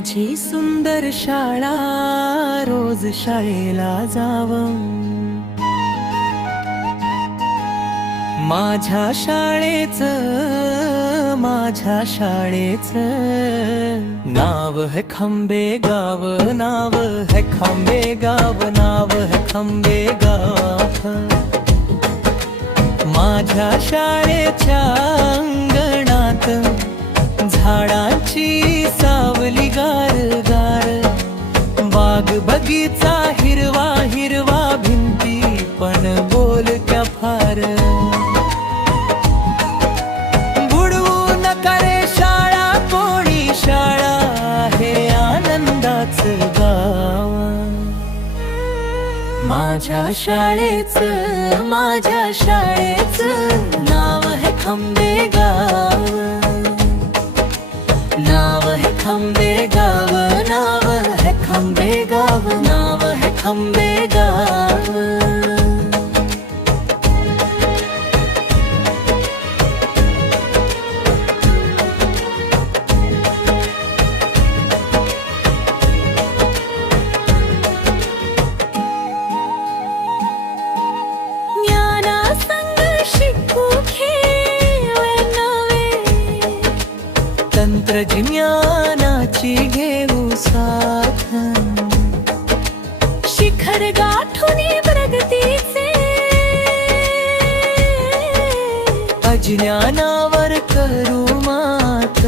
माझी सुंदर शाळा रोज शाळेला जावं, माझ्या शाळेचं नाव है खंबेगाव, नाव है खंबेगाव, नाव है खंबेगाव. माझ्या शाळेच्या अंगणात झाडांची सावली गार गार, बाग बगीचा हिरवा हिरवा, भिंती पण बोलक्या फार. बुडवू नका रे शाळा कोणी, शाळा हे आनंदाचं गाव. माझ्या शाळेचं नाव है खंबेगाव, नाव है खंबेगाव, नाव है खंबेगाव, नाव है खंबेगाव. तंत्रज्ञानाची घेऊ साथ, शिखर गाठुनी प्रगतीचे, अज्ञानावर करू मात,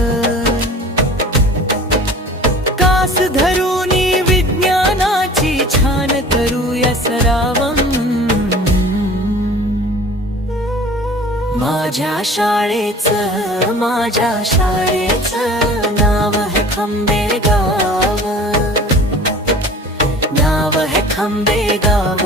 कास धरुनी विज्ञानाची छान करूया सरावं. माझ्या शाळेचं नाव है खंबेगाव, नाव है खंबेगाव,